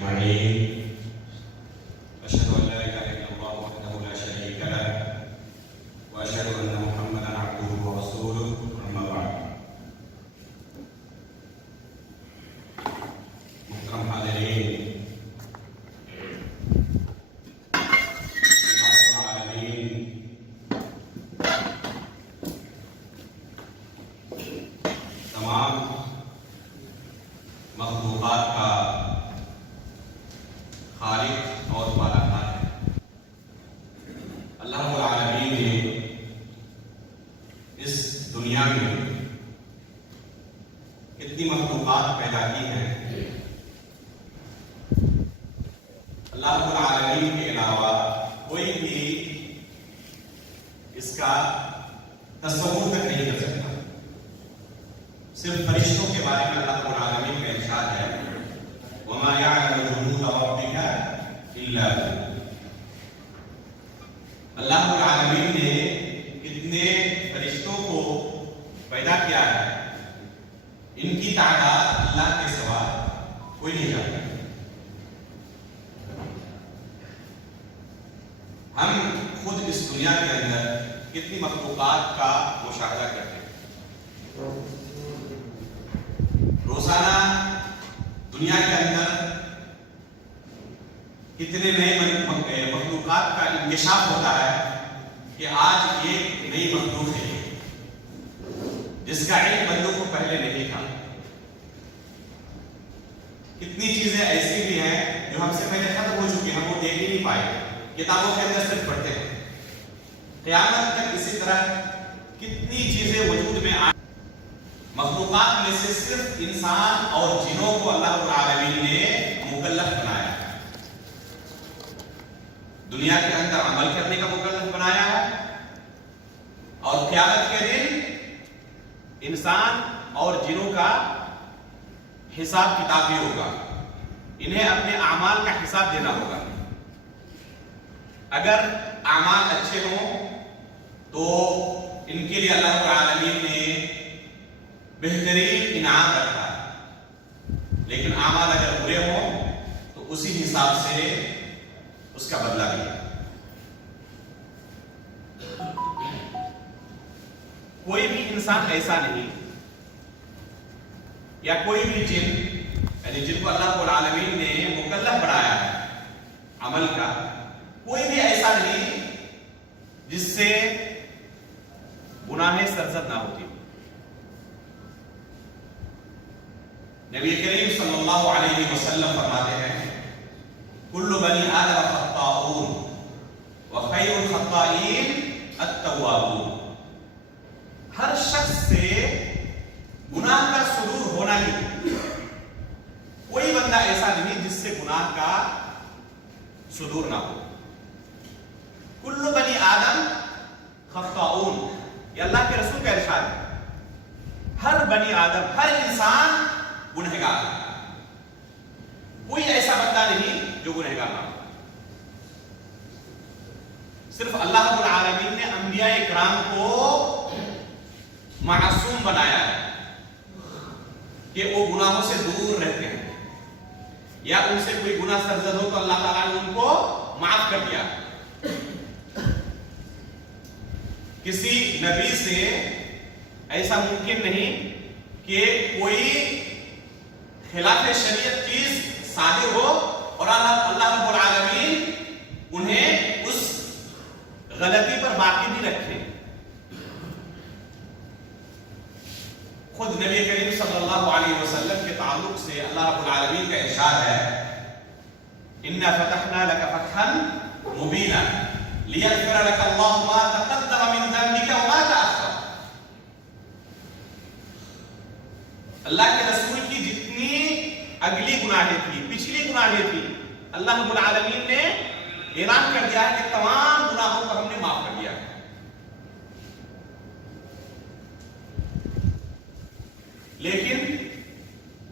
أجمعين. أشهد أن لا إله إلا الله وحده لا شريك له وأشهد أن محمدا عبده ورسوله. أما بعد. محترم حاضرین، تمام مخلوقات کا خالق اور پالنہار ہے اللہ رب العالمین نے اس دنیا میں کتنی مخلوقات پیدا کی ہیں. اللہ رب العالمین کے علاوہ کوئی بھی اس کا تصور تک نہیں کر سکتا. صرف فرشتوں کے بارے میں اللہ رب العالمین کا ارشاد ہے وَمَا يَعْلَمُ جُنُودَ رَبِّكَ إِلَّا هُوَ. اللہ رب العالمین نے کتنے فرشتوں کو پیدا کیا ہے، ان کی تعداد اللہ کے سوا کوئی نہیں جانتا. ہم خود اس دنیا کے اندر کتنی مخلوقات کا مشاہدہ کرتے ہیں. روزانہ دنیا کے اندر کتنے نئے مخلوقات کا انکشاف ہوتا ہے کہ آج ایک نئی مخلوق ہے جس کا علم بندوں کو پہلے نہیں تھا. کتنی چیزیں ایسی بھی ہیں جو ہم سے پہلے ختم ہو چکی ہیں، ہم وہ دیکھ ہی نہیں پائے، کتابوں کے اندر صرف پڑھتے ہیں. قیامت تک اسی طرح کتنی چیزیں وجود میں آئیں. مخلوقات میں سے صرف انسان اور جنوں کو اللہ رب العالمین نے مکلف بنایا ہے، دنیا کے اندر عمل کرنے کا مکلف بنایا ہے، اور قیامت کے دن انسان اور جنوں کا حساب کتاب بھی ہوگا. انہیں اپنے اعمال کا حساب دینا ہوگا. اگر اعمال اچھے ہوں تو ان کے لیے اللہ رب العالمین نے بہترین انعام رکھا ہے، لیکن اعمال اگر برے ہوں تو اسی حساب سے اس کا بدلہ دیا. کوئی بھی انسان ایسا نہیں یا کوئی بھی جن، یعنی جن کو اللہ رب العالمین نے مکلف بنایا ہے عمل کا، کوئی بھی ایسا نہیں جس سے گناہیں سرزد نہ ہوتی. نبی کریم صلی اللہ علیہ وسلم فرماتے ہیں کل بنی آدم خطاؤون وخیر الخطائین التوابون. ہر شخص سے گناہ کا صدور ہونا ہی، کوئی بندہ ایسا نہیں جس سے گناہ کا صدور نہ ہو. کل بنی آدم خطاؤون، یہ اللہ کے رسول کا ارشاد ہے. ہر بنی آدم، ہر انسان گنہگار ہے، کوئی ایسا بندہ نہیں جو گنہگار نہ ہو. صرف اللہ رب العالمین نے انبیاء اکرام کو معصوم بنایا ہے کہ وہ گناہوں سے دور رہتے ہیں، یا ان سے کوئی گناہ سرزد ہو تو اللہ تعالیٰ نے ان کو معاف کر دیا. کسی نبی سے ایسا ممکن نہیں کہ کوئی خلاف شریعت چیز صادر ہو اور اللہ رب العالمین انہیں اس غلطی پر باقی بھی رکھے. خود نبی کریم صلی اللہ علیہ وسلم کے تعلق سے اللہ رب العالمین کا ارشاد ہے اِنَّا فَتَحْنَا لَكَ فَتْحًا مُبِينًا لِيَغْفِرَ لَكَ اللَّهُ مَا تَقَدَّمَ مِن ذَنبِكَ وَمَا تَأَخَّرَ. اللہ کے رسول کی جتنی اگلی گناہیں تھی، پچھلی گناہیں تھی، اللہ رب العالمین نے اعلان کر دیا ہے کہ تمام گناہوں کو ہم نے معاف کر دیا ہے. لیکن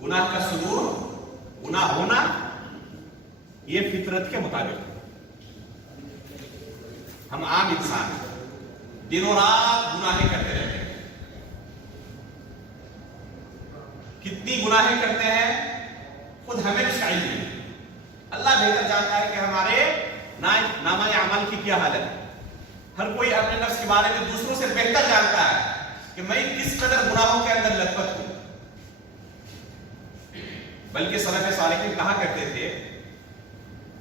گناہ کا صدور، گناہ ہونا، یہ فطرت کے مطابق ہے. ہم عام انسان دن و رات گناہیں کرتے رہتے ہیں. کتنی گناہیں کرتے ہیں خود ہمیں اس کا علم نہیں. اللہ بہتر جانتا ہے کہ ہمارے نامہ اعمال کی کیا حالت ہے. ہر کوئی اپنے نفس کے بارے میں دوسروں سے بہتر جانتا ہے کہ میں کس قدر گناہوں کے اندر لت پت ہوں. بلکہ سلف صالحین کہا کرتے تھے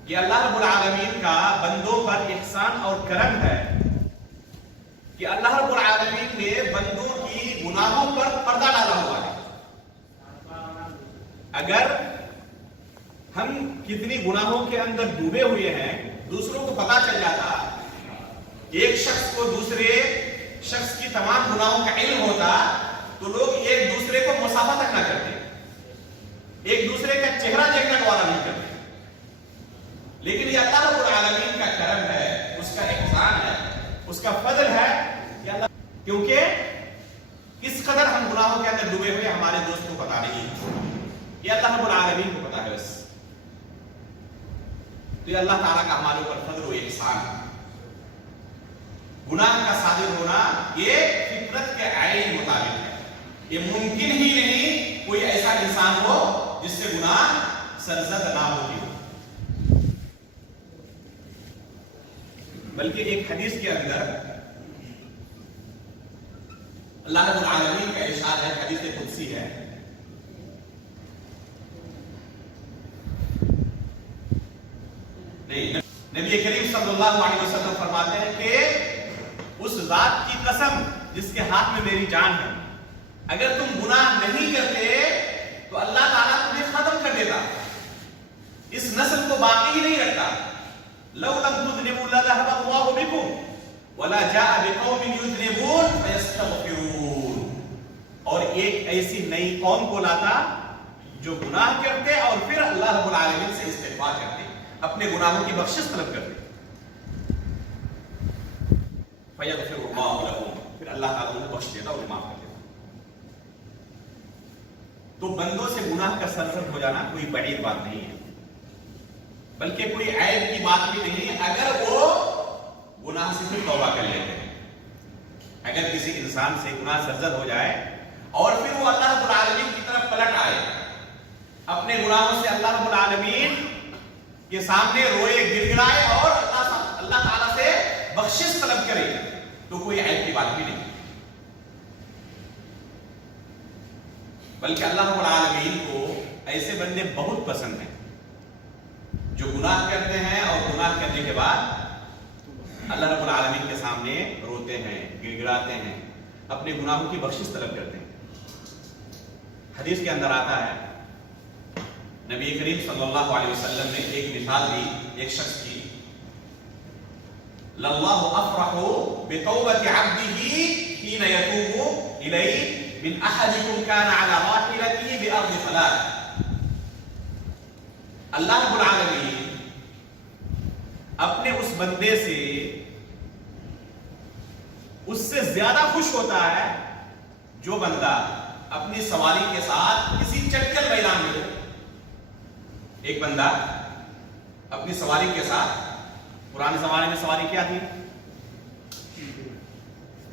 کہ اللہ رب العالمین کا بندوں پر احسان اور کرم ہے کہ اللہ رب العالمین نے بندوں کی گناہوں پر پردہ ڈالا ہوا ہے. اگر ہم کتنی گناہوں کے اندر ڈوبے ہوئے ہیں دوسروں کو پتا چل جاتا, ایک شخص کو دوسرے شخص کی تمام گناہوں کا علم ہوتا تو لوگ ایک دوسرے کو مصافحہ تک نہ کرتے, ایک دوسرے کا چہرہ دیکھنا گوارا نہیں کرتے. لیکن یہ اللہ رب العالمین کا کرم ہے, اس کا احسان ہے, اس کا فضل ہے کہ اللہ, کیونکہ کس قدر ہم گناہوں کے اندر ڈوبے ہوئے ہمارے دوست کو پتا نہیں, یہ اللہ رب العالمین کو پتا ہے بس. تو یہ اللہ تعالیٰ کا ہمارے اوپر فضل و احسان ہے. گناہ کا صادر ہونا یہ فطرت کے عین مطابق ہے. یہ ممکن ہی نہیں کوئی ایسا انسان ہو جس سے گناہ سرزد نہ ہوتی ہو. بلکہ ایک حدیث کے اندر اللہ رب العالمین کا ارشاد ہے, حدیث قدسی ہے, نبی کریم صلی اللہ علیہ وسلم فرماتے ہیں کہ اس ذات کی قسم جس کے ہاتھ میں میری جان ہے, اگر تم گناہ نہیں کرتے تو اللہ تعالیٰ تمہیں ختم کر دیتا, اس نسل کو باقی ہی نہیں رکھتا. لو لم تذنبوا لذهب الله بكم ولا جاء بقوم يذنبون فيستغفرون. اور ایک ایسی نئی قوم کو لاتا جو گناہ کرتے اور پھر اللہ رب العالمین سے استغفار کرتے, اپنے گناہوں کی بخشش طلب کرتے. فیغفر اللہ لهم, پھر اللہ تعالیٰ انہیں بخش دیتا اور معاف کر دیتا. تو بندوں سے گناہ کا سرزد ہو جانا کوئی بڑی بات نہیں ہے, بلکہ کوئی عیب کی بات بھی نہیں ہے اگر وہ گناہ سے پھر توبہ کر لیتے ہیں. اگر کسی انسان سے گناہ سرزد ہو جائے اور پھر وہ اللہ رب العالمین کی طرف پلٹ آئے, اپنے گناہوں سے اللہ رب العالمین کے سامنے روئے گر گرائے اور اللہ تعالیٰ سے بخشش طلب کرے, تو کوئی عیب کی بات بھی نہیں. بلکہ اللہ رب العالمین کو ایسے بندے بہت پسند ہیں جو گناہ کرتے ہیں اور گناہ کرنے کے بعد اللہ رب العالمین کے سامنے روتے ہیں, گر گراتے ہیں, اپنے گناہوں کی بخشش طلب کرتے ہیں. حدیث کے اندر آتا ہے نبی کریم صلی اللہ علیہ وسلم نے ایک مثال دی ایک شخص کی, لَاللَّهُ أَفْرَحُ بِتَوْبَةِ عَبْدِهِ حِينَ يَتُوبُ إِلَيْهِ مِنْ أَحَدِكُمْ كَانَ عَلَى رَاحِلَتِهِ بِأَرْضِ فَلَاةٍ. اللہ رب العالمین اپنے اس بندے سے اس سے زیادہ خوش ہوتا ہے جو بندہ اپنی سواری کے ساتھ کسی چٹکل میدان میں ہو. ایک بندہ اپنی سواری کے ساتھ, پرانے زمانے میں سواری کیا تھی,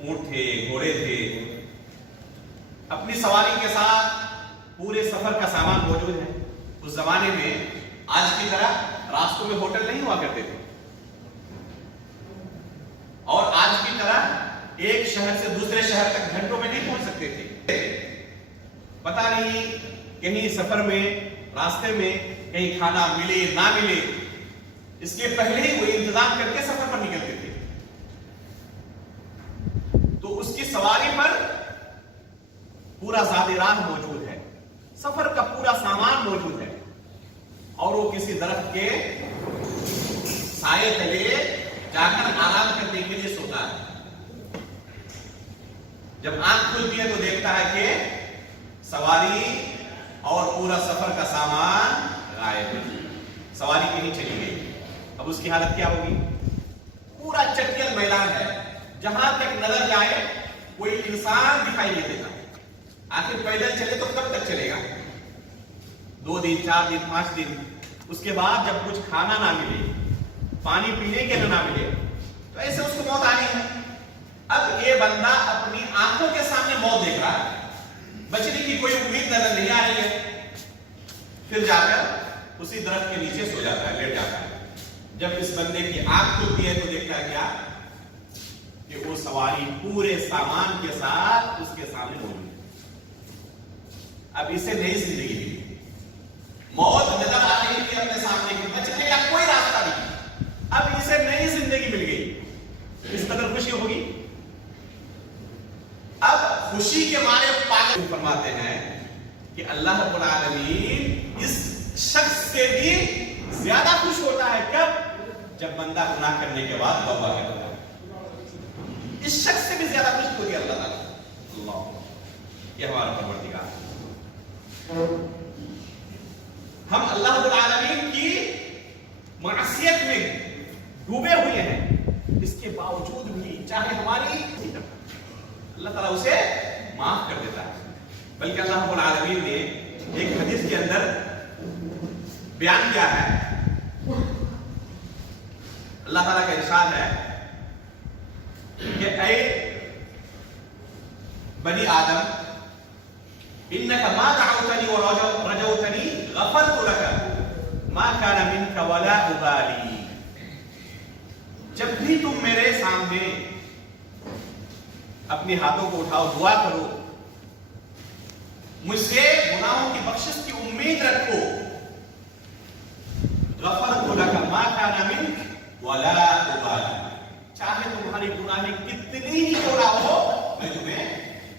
اونٹ تھے, گھوڑے تھے, اپنی سواری کے ساتھ پورے سفر کا سامان موجود ہے. اس زمانے میں آج کی طرح راستوں میں ہوٹل نہیں ہوا کرتے تھے, اور آج کی طرح ایک شہر سے دوسرے شہر تک گھنٹوں میں نہیں پہنچ سکتے تھے. پتہ نہیں کہیں سفر میں راستے میں کہیں کھانا ملے نہ ملے, اس کے پہلے ہی وہ انتظام کر کے سفر پر نکلتے تھے. تو اس کی سواری پر پورا زاد راہ موجود ہے, سفر کا پورا سامان موجود ہے, اور وہ کسی درخت کے سائے تلے جا کر آرام کرنے کے لیے سوتا ہے. جب آنکھ کھلتی ہے تو دیکھتا ہے کہ سواری اور پورا سفر کا سامان غائب ہے, سواری کہیں چلی گئی. اب اس کی حالت کیا ہوگی؟ پورا چٹکل میدان ہے, جہاں تک نظر جائے کوئی انسان دکھائی نہیں دیتا. آخر پیدل چلے تو کب تک چلے گا؟ 2 دن 4 دن 5 دن. اس کے بعد جب کچھ کھانا نہ ملے, پانی پینے کے لیے نہ ملے, تو ایسے اس کو موت آنی ہے. اب یہ بندہ اپنی آنکھوں کے سامنے موت دیکھ رہا ہے, بچنے کی کوئی امید نظر نہیں آ رہی ہے. پھر جا کر اسی درخت کے نیچے سو جاتا ہے، لیٹ جاتا ہے. جب اس بندے کی آنکھ کھلتی ہے تو دیکھتا ہے کیا کہ وہ سواری پورے سامان کے ساتھ اس کے سامنے موجود ہے. اب اسے نئی زندگی ملی، موت نظر آ رہی تھی اپنے سامنے کی، بچنے کا کوئی راستہ نہیں. اب اسے نئی زندگی مل گئی، اس قدر خوشی ہوگی. اب خوشی کے مارے پاگل فرماتے ہیں کہ اللہ رب العالمین اس شخص سے بھی زیادہ خوش ہوتا ہے. کب؟ جب بندہ گناہ کرنے کے بعد توبہ کرتا ہے. اس شخص سے بھی زیادہ خوش ہوتی ہے اللہ تعالیٰ. اللہ، یہ ہمارا پروردگار. ہم اللہ رب العالمین کی معصیت میں ڈوبے ہوئے ہیں، اس کے باوجود بھی چاہے ہماری اللہ تعالیٰ اسے معاف کر دیتا ہے. بلکہ اللہ رب العالمین نے ایک حدیث کے اندر بیان کیا ہے، اللہ تعالیٰ کا ارشاد ہے کہ اے بنی آدم انک ما دعوتنی ورجوتنی غفرت لک ما کان منک ولا ابالی. جب بھی تم میرے سامنے اپنے ہاتھوں کو اٹھاؤ، دعا کرو، مجھ سے گناہوں کی بخشش کی امید رکھو، غفرت لک ما کان منک ولا ابالی، چاہے تمہاری گناہیں کتنی ہی کیوں ہو میں تمہیں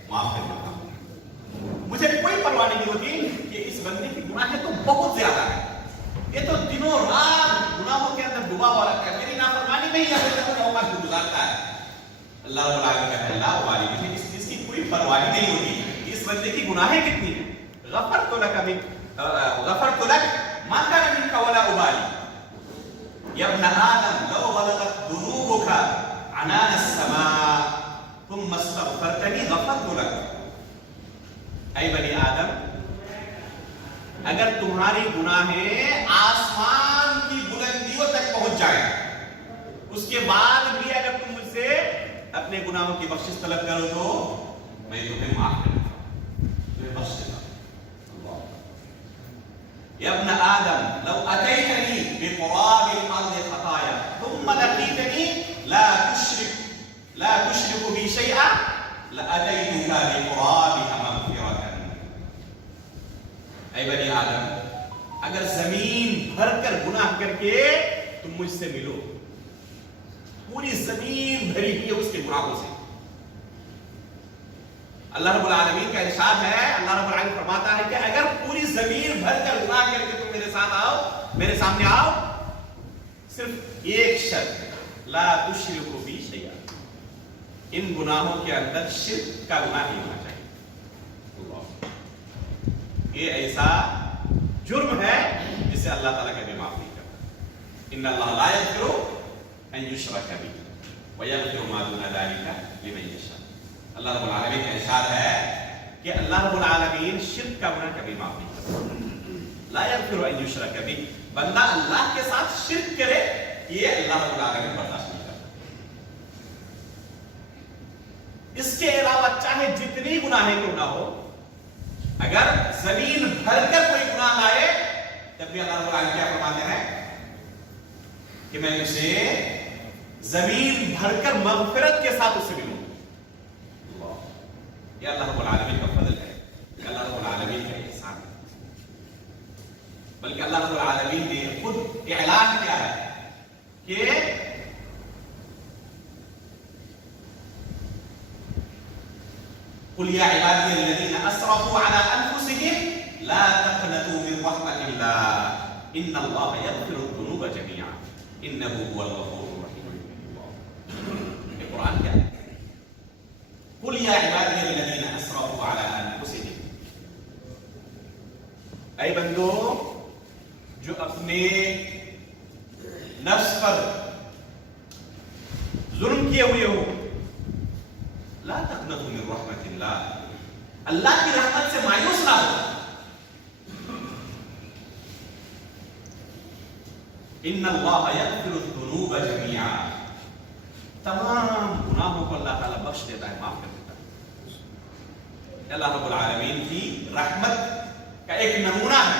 معاف کر دیتا ہوں. مجھے کوئی پرواہ نہیں ہوتی کہ اس بندے کی گناہیں تو بہت زیادہ ہیں، یہ تو دنوں رات گناہوں کے اندر ڈوبا ہوا رہتا ہے، میری نافرمانی میں ہی اپنے اوقات گزارتا ہے. اللہ رب العالمین کہتا ہے اللہ والی مجھے اس چیز کی کوئی پرواہ نہیں ہوتی اس بندے کی گناہیں کتنی ہیں. غفرت لک ما کان منک ولا ابالی یا ابن آدم لو بلغت ذنوبک عنان السماء ثم استغفرتنی غفرت لک. اے بنی آدم، اگر تمہاری گناہیں آسمان کی بلندیوں تک پہنچ جائیں، اس کے بعد بھی اگر تم مجھ سے اپنے گناہوں کی بخشش طلب کرو تو میں تمہیں معاف کر دیتا ہوں، تمہیں بخش دیتا ہوں. یا ابن آدم لو اتیتنی بقراب الارض خطایا ثم لقیتنی لا تشرک بی شیئا لاتیتک بقرابها مغفرۃ. اے بنی آدم، اگر زمین بھر کر گناہ کر کے تم مجھ سے ملو، پوری زمین بھری ہوئی ہے اس کے گناہوں سے. اللہ رب العالمین کا ارشاد ہے، اللہ رب العالمین فرماتا ہے کہ اگر پوری زمین بھر کر گناہ کر کے تم میرے ساتھ آؤ، میرے سامنے آؤ، صرف ایک شرط، لا تشرکوا بی شیئا، ان گناہوں کے اندر شرک کا گناہ نہیں ہونا چاہیے. یہ ایسا جرم ہے جسے اللہ تعالیٰ کبھی معاف نہیں کرتا. ان اللہ لا یغفر ان یشرک بہ ویغفر ما دون ذلک لمن یشاء. اللہ رب العالمین کا ارشاد ہے کہ اللہ رب العالمین شرک کا گناہ کبھی معاف نہیں کرتا. لا یغفر ان یشرک بہ، بندہ اللہ کے ساتھ شرک کرے یہ اللہ رب العالمین برداشت نہیں کرتا. اس کے علاوہ چاہے جتنی گناہیں کیوں نہ ہو، اگر زمین بھر کر کوئی گناہ لائے تب بھی اللہ رب العالمین کیا فرماتے ہیں کہ میں اسے زمین بھر کر مغفرت کے ساتھ اسے ملوں. یہ اللہ رب العالمین کا فضل ہے، یہ اللہ رب العالمین کا احسان ہے. بلکہ اللہ رب العالمین نے خود اعلان کیا ہے کہ قل یا عبادی الذین اسرفوا علی انفسهم لا تقنطوا من رحمت اللہ ان اللہ یغفر الذنوب جميعا انہ هو الغفور الرحیم. یہ قرآن کیا ہے؟ قل یا عبادی الذین اسرفوا علی انفسهم، اے بندو جو اپنے نفس پر ظلم کیے ہوئے ہو، لا تقنطوا من رحمت اللہ، اللہ کی رحمت سے مایوس نہ ہو. ان اللہ یغفر الذنوب جميعا، تمام گناہوں کو اللہ تعالیٰ بخش دیتا ہے، معاف کر دیتا ہے. اللہ رب العالمین کی رحمت کا ایک نمونہ ہے.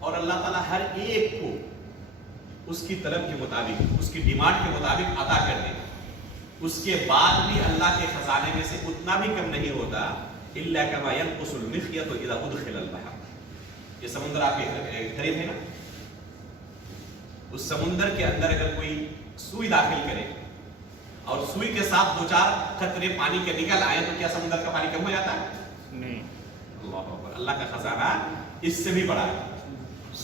اور اللہ تعالیٰ ہر ایک کو اس کی طلب کے مطابق، اس کی ڈیمانڈ کے مطابق عطا کر دے، اس کے بعد بھی اللہ کے خزانے میں سے اتنا بھی کم نہیں ہوتا الا کما ينقص المخيط اذا ادخل البحر. یہ سمندر آپ کے قریب ہے نا، اس سمندر کے اندر اگر کوئی سوئی داخل کرے اور سوئی کے ساتھ دو چار قطرے پانی کے نکل آئے تو کیا سمندر کا پانی کم ہو جاتا ہے؟ نہیں. اللہ اکبر. اللہ کا خزانہ اس سے بھی بڑا ہے.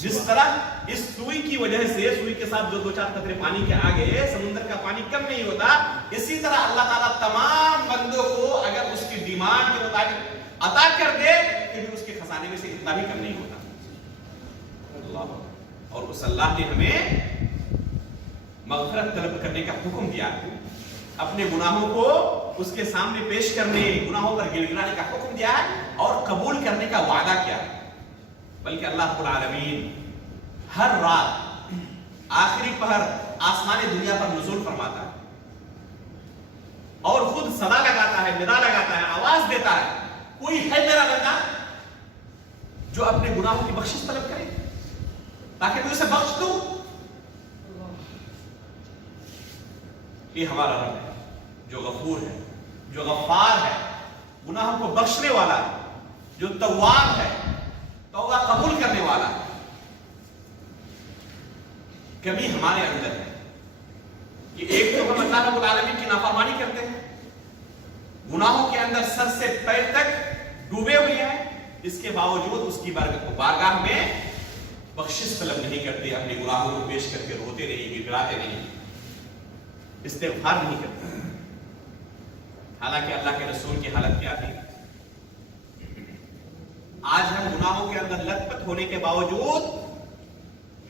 جس طرح اس سوئی کی وجہ سے سوئی کے ساتھ جو دو چار قطرے پانی کے آگے سمندر کا پانی کم نہیں ہوتا، اسی طرح اللہ تعالیٰ تمام بندوں کو اگر اس کی ڈیمانڈ کے مطابق عطا کر دے پھر بھی اس کے خزانے میں سے اتنا بھی کم نہیں ہوتا. اللہ. اور اس اللہ نے ہمیں مغفرت طلب کرنے کا حکم دیا، اپنے گناہوں کو اس کے سامنے پیش کرنے، گناہوں پر گڑگڑانے کا حکم دیا ہے اور قبول کرنے کا وعدہ کیا ہے. بلکہ اللہ رب العالمین ہر رات آخری پہر آسمان دنیا پر نزول فرماتا ہے اور خود صدا لگاتا ہے، ندا لگاتا ہے، آواز دیتا ہے، کوئی ہے میرا بندہ جو اپنے گناہوں کی بخشش طلب کرے تاکہ میں اسے بخش دوں. یہ ہمارا رب ہے جو غفور ہے، جو غفار ہے، گناہوں کو بخشنے والا ہے، جو تواب ہے، توبہ قبول کرنے والا ہے. کمی ہمارے اندر ہے کہ ایک تو ہم اللہ رب العالمین کی نافرمانی کرتے ہیں، گناہوں کے اندر سر سے پیر تک ڈوبے ہوئے ہیں، اس کے باوجود اس کی بارگاہ میں بخشش طلب نہیں کرتے، اپنے گناہوں کو پیش کر کے روتے نہیں، گڑگڑاتے نہیں، استغفار نہیں کرتے. حالانکہ اللہ کے رسول کی حالت کیا تھی؟ آج ہم گناہوں کے اندر لت پت ہونے کے باوجود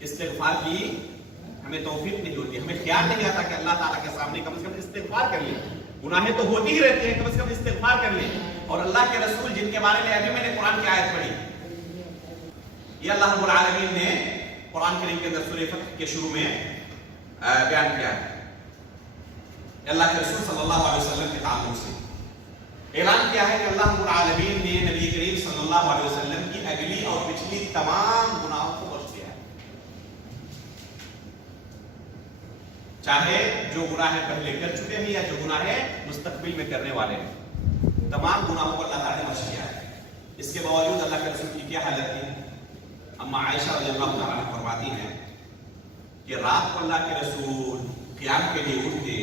استغفار کی ہمیں توفیق نہیں ہوتی، ہمیں خیال نہیں آتا کہ اللہ تعالیٰ کے سامنے کم از کم استغفار کر لیں. گناہیں تو ہوتی ہی رہتے ہیں، کم از کم استغفار کر لیں. اور اللہ کے رسول جن کے بارے میں ابھی میں نے قرآن کی آیت پڑھی، یہ اللہ رب العالمین نے قرآن کریم کے اندر سورہ فتح کے شروع میں بیان کیا ہے. اللہ کے رسول صلی اللہ علیہ وسلم کے تعلق سے اعلان کیا ہے کہ اللہ رب العالمین نے نبی کریم صلی اللہ علیہ وسلم کی اگلی اور پچھلی تمام گناہوں کو بخش دیا ہے. چاہے جو گناہ پہلے کر چکے ہیں یا جو گناہ مستقبل میں کرنے والے ہیں، تمام گناہوں کو اللہ تعالیٰ نے بخش دیا ہے. اس کے باوجود اللہ کے رسول کی کیا حالت تھی؟ اما عائشہ رضی اللہ تعالیٰ عنہ فرماتی ہیں کہ رات کو اللہ کے رسول قیام کے لیے اٹھتے،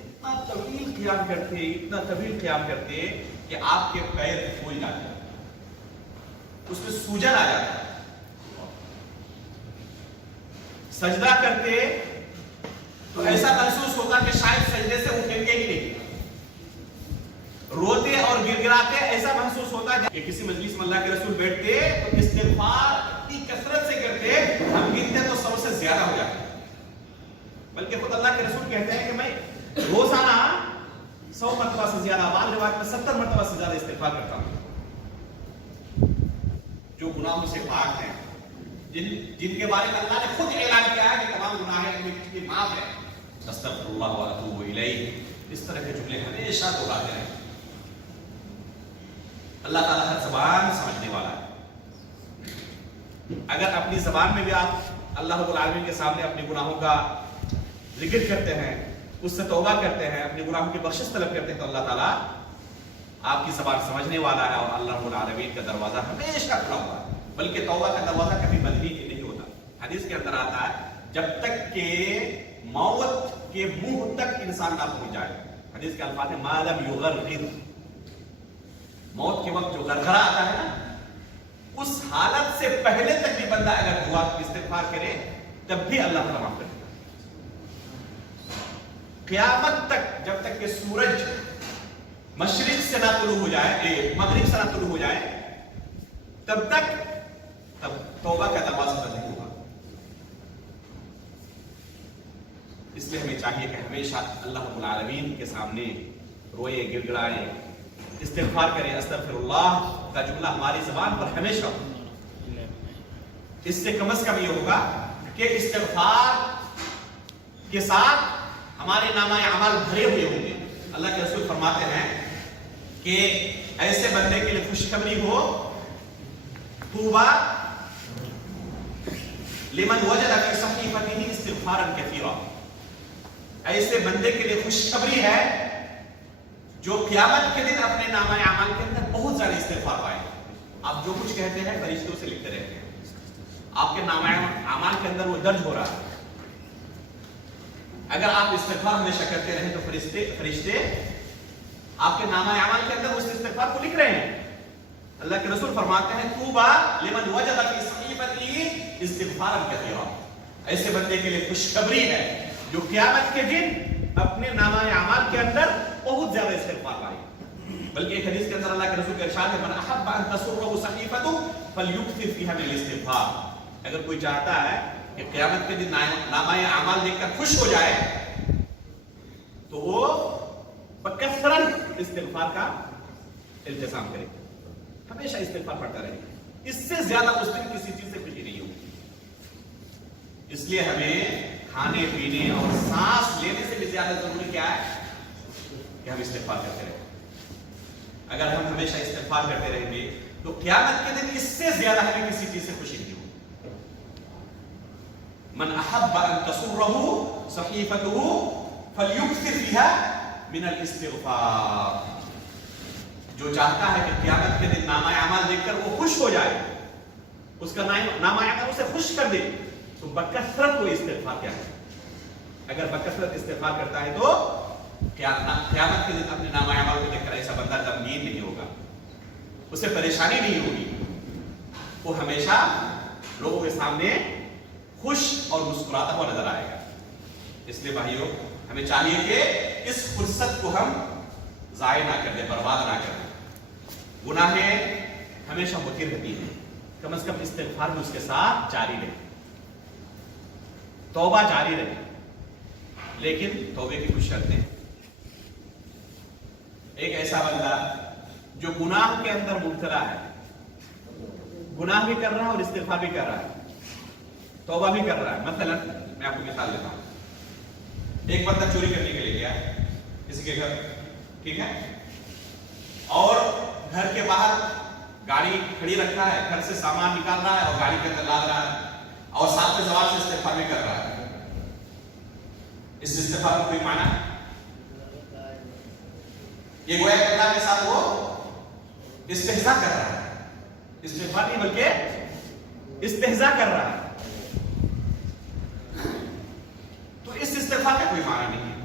اتنا طویل قیام کرتے، اتنا طویل قیام کرتے کہ آپ کے پیر پھول جاتے، اس میں سوجن آ جاتا. سجدہ کرتے تو ایسا محسوس ہوتا کہ شاید سجدے سے اٹھیں گے ہی نہیں. روتے اور گڑگڑاتے ایسا محسوس ہوتا کہ کسی مجلس میں اللہ کے رسول بیٹھتے تو استغفار اتنی کثرت سے کرتے، ہم گنتے تو 100 سے زیادہ ہو جاتے. بلکہ خود اللہ کے رسول کہتے ہیں کہ میں روزانہ 100 مرتبہ سے زیادہ، بعض روایت میں 70 مرتبہ سے زیادہ استغفار کرتا ہوں. جو گناہوں سے پاک ہیں، جن کے بارے میں اللہ نے خود اعلان کیا ہے کہ تمام گناہیں معاف ہیں. استغفر اللہ واتوب الیہ، اس طرح کے جملے ہمیشہ دہراتے ہیں. اللہ تعالیٰ ہر زبان سمجھنے والا ہے. اگر اپنی زبان میں بھی آپ اللہ رب العالمین کے سامنے اپنے گناہوں کا ذکر کرتے ہیں، اس سے توبہ کرتے ہیں، اپنے گناہوں کی بخشش طلب کرتے ہیں، تو اللہ تعالیٰ آپ کی زبان سمجھنے والا ہے اور اللہ رب العالمین کا دروازہ ہمیشہ کھلا ہوا ہے. بلکہ توبہ کا دروازہ کبھی بند ہی نہیں ہوتا. حدیث کے اندر آتا ہے جب تک کہ موت کے منہ تک انسان نہ پہنچ جائے. حدیث کے الفاظ ہیں ما لم یغرغر، موت کے وقت جو غرغرہ آتا ہے نا، اس حالت سے پہلے تک بھی بندہ اگر دعا استغفار کرے تب بھی اللہ تعالیٰ معاف کرے. قیامت تک جب تک کہ سورج مشرق سے نہ طلوع ہو جائے، مغرب سے نہ طلوع ہو جائے، تب تک توبہ کا دروازہ بند نہیں ہوگا. اس لیے ہمیں چاہیے کہ ہمیشہ اللہ رب العالمین کے سامنے روئے، گڑگڑائے، استغفار کریں. استغفر اللہ کا جملہ ہماری زبان پر ہمیشہ ہو. اس سے کم از کم یہ ہوگا کہ استغفار کے ساتھ ہمارے نامہ اعمال بھرے ہوئے ہوں گے. اللہ کے رسول فرماتے ہیں کہ ایسے بندے کے لیے خوشخبری ہو، طوبیٰ لمن وجد فی صحیفته استغفارا کثیرا، ایسے بندے کے لیے خوشخبری ہے جو قیامت کے دن اپنے نامہ اعمال کے اندر بہت زیادہ استغفار پائے گا۔ آپ جو کچھ کہتے ہیں فرشتوں سے لکھتے رہتے ہیں، آپ کے نامہ اعمال کے اندر وہ درج ہو رہا ہے۔ اگر آپ استغفار ہمیشہ کرتے رہیں تو فرشتے آپ کے نامہ اعمال کے اندر اس استغفار کو لکھ رہے ہیں۔ اللہ کے رسول فرماتے ہیں طوبی لمن وجد فی صحیفته استغفارا کثیرا، ایسے بندے کے لیے خوشخبری ہے جو قیامت کے دن اپنے نامہ اعمال کے اندر بہت زیادہ استغفار پائے گا۔ بلکہ ایک حدیث کے اندر اللہ کے رسول کا ارشاد ہے من احب ان تسره صحیفته فلیکثر فیها من الاستغفار، اگر کوئی چاہتا ہے کہ قیامت کے دن نامہ اعمال دیکھ کر خوش ہو جائے تو وہ بکثرت استغفار کا التزام کرے، ہمیشہ استغفار پڑھتا رہے، اس سے زیادہ اس دن کسی چیز سے خوشی نہیں ہوگی۔ اس لیے ہمیں کھانے پینے اور سانس لینے سے بھی زیادہ ضروری کیا ہے کہ ہم استغفار کرتے رہیں۔ اگر ہم ہمیشہ استغفار کرتے رہیں گے تو قیامت کے دن اس سے زیادہ ہمیں کسی چیز سے خوشی نہیں ہوگی۔ من احب ان تسره صحیفته فلیکثر فیها من الاستغفار، جو چاہتا ہے کہ قیامت کے دن نامہ اعمال دیکھ کر وہ خوش ہو جائے، اس کا نامہ اعمال اسے خوش کر دے، تو بکثرت وہ استغفار کیا ہے۔ اگر بکثرت استغفار کرتا ہے تو قیامت کے دن اپنے نامہ اعمال کو دیکھ کر ایسا بندہ غمگین نہیں ہوگا، اسے پریشانی نہیں ہوگی، وہ ہمیشہ لوگوں کے سامنے خوش اور مسکراتا ہوا نظر آئے گا۔ اس لیے بھائیوں ہمیں چاہیے کہ اس فرصت کو ہم ضائع نہ کر دیں، برباد نہ کر دیں۔ گناہیں ہمیشہ ہوتی رہتی ہیں، کم از کم استغفار بھی اس کے ساتھ جاری رہے، توبہ جاری رہے، لیکن توبے کی کچھ شرطیں۔ ایک ایسا بندہ جو گناہ کے اندر مبتلا ہے، گناہ بھی کر رہا ہے اور استغفار بھی کر رہا ہے، توبہ بھی کر رہا ہے۔ مثلا میں آپ کو مثال دیتا ہوں، ایک بندہ چوری کرنے کے لیے گیا کسی کے گھر، ٹھیک ہے، اور گھر کے باہر گاڑی کھڑی رکھا ہے، گھر سے سامان نکال رہا ہے اور گاڑی کے اندر لاد رہا ہے، اور ساتھ میں زبان سے استغفار بھی کر رہا ہے۔ اس استغفار کا کوئی معنی ہے؟ یہ گویا کہ اللہ کے ساتھ وہ استہزاء کر رہا ہے، استغفار نہیں بلکہ استہزاء کر رہا ہے، تو اس استغفار کا کوئی معنی نہیں ہے۔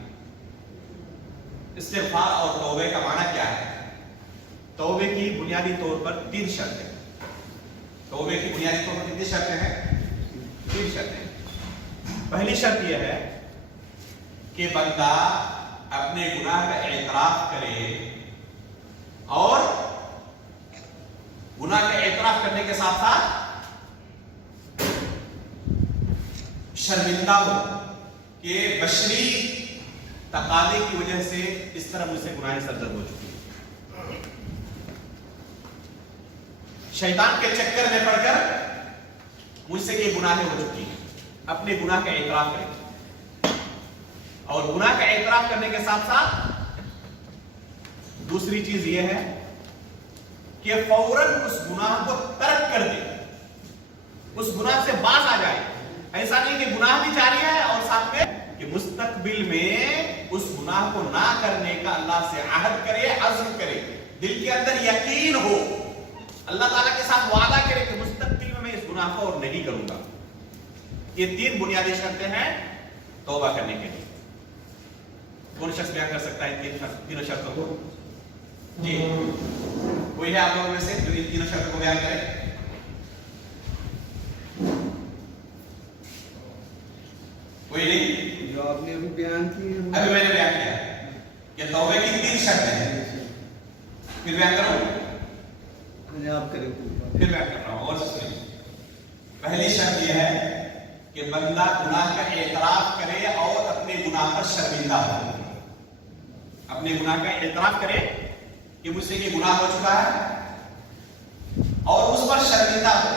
استغفار اور توبے کا معنی کیا ہے؟ توبے کی بنیادی طور پر 3 شرطیں، توبے کی بنیادی طور پر کتنی شرطیں ہیں؟ 3 شرطیں۔ پہلی شرط یہ ہے کہ بندہ اپنے گناہ کا اعتراف کرے، اور گناہ کا اعتراف کرنے کے ساتھ ساتھ شرمندہ ہو کہ بشری تقاضے کی وجہ سے اس طرح مجھ سے گناہیں سرزد ہو چکی ہیں، شیطان کے چکر میں پڑ کر مجھ سے یہ گناہیں ہو چکی ہیں۔ اپنے گناہ کا اعتراف کریں، اور گناہ کا اعتراف کرنے کے ساتھ ساتھ دوسری چیز یہ ہے کہ فوراً اس گناہ کو ترک کر دے، اس گناہ سے باز آ جائے۔ ایسا نہیں کہ گناہ بھی جاری ہے اور ساتھ میں کہ مستقبل میں اس گناہ کو نہ کرنے کا اللہ سے عہد کرے، عزم کرے، دل کے اندر یقین ہو، اللہ تعالیٰ کے ساتھ وعدہ کرے کہ مستقبل میں اس گناہ کو اور نہیں کروں گا۔ یہ 3 بنیادی شرطیں ہیں توبہ کرنے کے لیے۔ کون شخص بیان کر سکتا ہے تینوں شرطوں کو؟ جی کوئی ہے آپ لوگوں میں سے جو ان 3 شرطوں کو بیان کرے؟ کوئی نہیں؟ جو آپ نے ابھی بیان کی ہے، ابھی میں نے بیان کیا کہ توبے کی 3 شرطیں ہیں، پھر بیان کروں؟ آپ کریں پھر بیان کر رہا ہوں، اور سنیں۔ پہلی شرط یہ ہے کہ بندہ گناہ کا اعتراف کرے اور اپنے گناہ پر شرمندہ ہو، اپنے گناہ کا اعتراف کرے کہ مجھ سے یہ گناہ ہو چکا ہے اور اس پر شرمندہ ہو،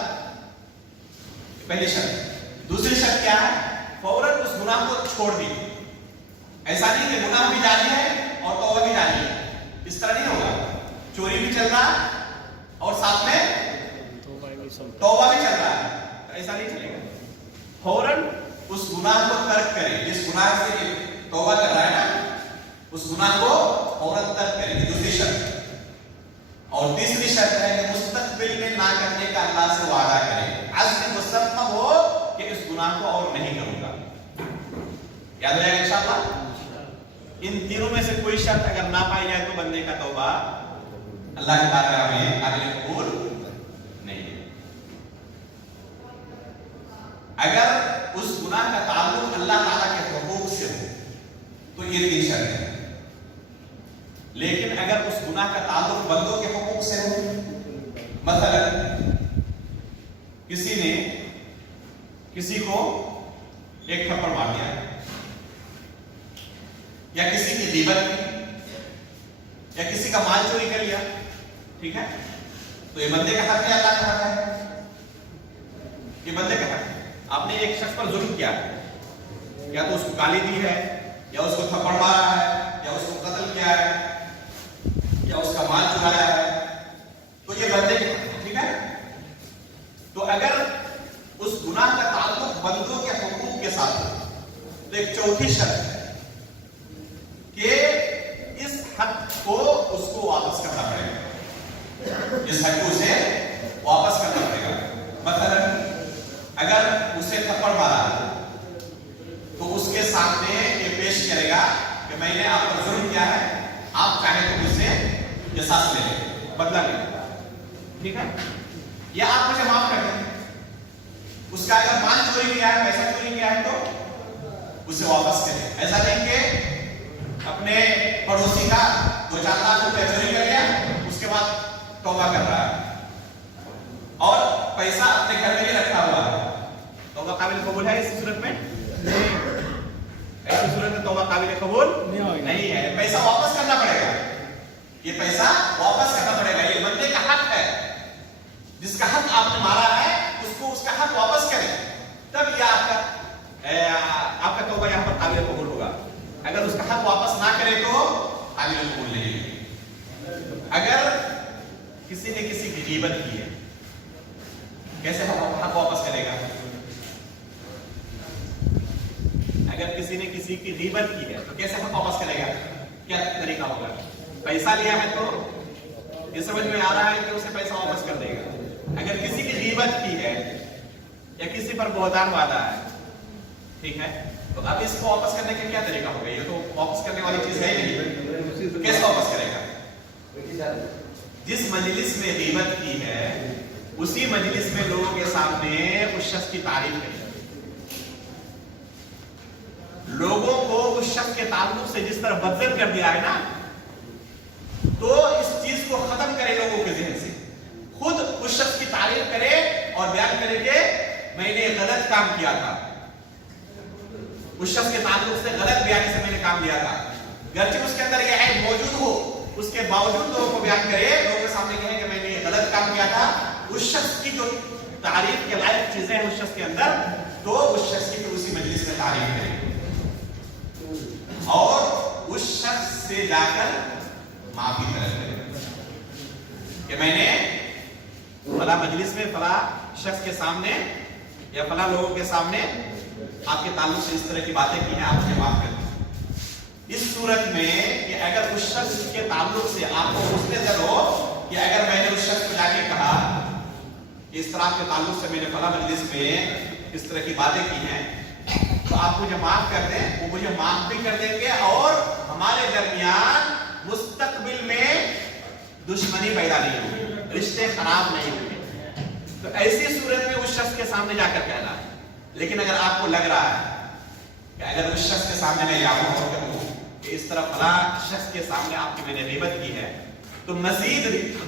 پہلی شرط۔ دوسری شرط کیا ہے؟ فوراً اس گناہ کو چھوڑ دی۔ ایسا نہیں کہ گناہ بھی جاری ہے اور توبہ بھی جاری ہے، اس طرح نہیں ہوگا۔ چوری بھی چل رہا ہے اور ساتھ میں توبہ بھی چل رہا ہے، ایسا نہیں چلے گا۔ فوراً اس گناہ کو ترک کرے. جس گناہ سے توبہ کر رہا ہے نا اس گناہ کو فوراً ترک کرے. یہ دوسری شرط. اور تیسری شرط ہے کہ مستقبل میں نہ کرنے کا اللہ سے وعدہ کرے. عزم مسلم ہو کہ اس گناہ کو اور نہیں کروں گا. یاد ہو جائے گا انشاءاللہ. ان تینوں میں سے کوئی شرط اگر نہ پائی جائے تو بندے کا توبہ اللہ کی بارگاہ میں قابل قبول نہیں ہے. اگر اس گناہ کا تعلق اللہ تعالیٰ کے حقوق سے ہو تو یہ تین شرط ہے. لیکن اگر اس گناہ کا تعلق بندوں کے حقوق سے ہو، مثلا کسی نے کسی کو ایک تھپڑ مار دیا یا کسی کی غیبت کی یا کسی کا مال چوری کر لیا، ٹھیک ہے، تو یہ بندے کا حق ہے اللہ کا حق ہے؟ یہ بندے کا حق ہے. آپ نے ایک شخص پر ظلم کیا ہے، یا تو اس کو گالی دی ہے یا اس کو تھپڑ مارا ہے یا اس کو قتل کیا ہے یا اس کا مال چرایا ہے، تو یہ بندے کے حق ہے. ٹھیک ہے. تو اگر اس گناہ کا تعلق بندوں کے حقوق کے ساتھ ہو تو ایک چوتھی شرط ہے کہ اس حق کو اس کو واپس کرنا پڑے گا. اس حق کو اسے واپس کرنا پڑے گا. مثلا اگر اسے تھپڑ مارا تو اس کے سامنے یہ پیش کرے گا کہ میں نے آپ پر ظلم کیا ہے، آپ چاہیں تو مجھ سے قصاص لے لیں، بدلہ لیں. ٹھیک ہے. یا آپ مجھے معاف کر دیں. اس کا اگر مال چوری کیا ہے، پیسہ چوری کیا ہے تو اسے واپس کریں. ایسا نہیں کہ اپنے پڑوسی کا 2-4 لاکھ روپے چوری کر لیا اس کے بعد توبہ کر رہا ہے اور پیسہ اپنے گھر میں ہی رکھا ہوا ہے. توبہ قابل قبول ہے اس صورت میں؟ ایسی صورت میں توبہ قابل قبول نہیں ہے. پیسہ واپس کرنا پڑے گا. یہ پیسہ واپس کرنا پڑے گا. یہ بندے کا حق ہے. جس کا حق آپ نے مارا ہے اس کو اس کا حق واپس کریں، تب یہ آپ کا توبہ یہاں پر قابل قبول ہوگا. اگر اس کا حق واپس نہ کرے تو قابل قبول نہیں ہے. اگر کسی نے کسی کی غیبت کی ہے، کیسے حق واپس کرے گا؟ اگر کسی نے کسی کی غیبت کی ہے تو کیسے حق واپس کرے گا؟ کیا طریقہ ہوگا؟ پیسہ لیا ہے تو یہ سمجھ میں آ رہا ہے کہ اسے پیسہ واپس کر دے گا. اگر کسی کی غیبت کی ہے یا کسی پر بہتان وعدہ ہے، ٹھیک ہے، تو اب اس کو واپس کرنے کا کیا طریقہ ہوگا؟ یہ تو واپس کرنے والی چیز ہے ہی نہیں، تو کیسے واپس کرے گا؟ جس مجلس میں غیبت کی ہے اسی مجلس میں لوگوں کے سامنے اس شخص کی تعریف کرے. لوگوں کو اس شخص کے تعلق سے جس طرح بدزن کر دیا ہے نا، تو اس چیز کو ختم کرے لوگوں کے ذہن سے. خود اس شخص کی تعریف کرے اور بیان کرے کہ میں نے غلط کام کیا تھا، اس شخص کے تعلق سے غلط بیانی سے میں نے کام لیا تھا. گرچہ اس کے اندر یہ عیب موجود ہو، اس کے باوجود لوگوں کو بیان کرے، لوگوں کے سامنے کہے کہ میں نے یہ غلط کام کیا تھا. اس شخص کی جو تعریف کے لائق چیزیں ہیں اس شخص کے اندر، تو اس شخص کی اسی مجلس میں تعریف کرے اور اس شخص سے جا کر معافی طلب کرے کہ میں نے فلاں مجلس میں فلاں شخص کے سامنے یا فلاں لوگوں کے سامنے آپ کے تعلق سے اس طرح کی باتیں کی ہیں، آپ مجھے معاف کر دیں. اس صورت میں کہ اگر اس شخص کے تعلق سے آپ کو مستحضر ہو کہ اگر میں نے اس شخص کو جا کے کہا کہ اس طرح کے تعلق سے میں نے فلاں مجلس میں اس طرح کی باتیں کی ہیں، تو آپ مجھے معاف کر دیں، وہ مجھے معاف بھی کر دیں گے اور ہمارے درمیان مستقبل میں دشمنی پیدا نہیں ہوگی، رشتے خراب نہیں ہوں گے. تو ایسی صورت میں اس شخص کے سامنے جا کر کہنا ہے. لیکن اگر آپ کو لگ رہا ہے کہ اگر اس شخص کے سامنے میں جاؤں اور کہوں کہ اس طرح فلاں شخص کے سامنے آپ کی میں نے غیبت کی ہے، تو مزید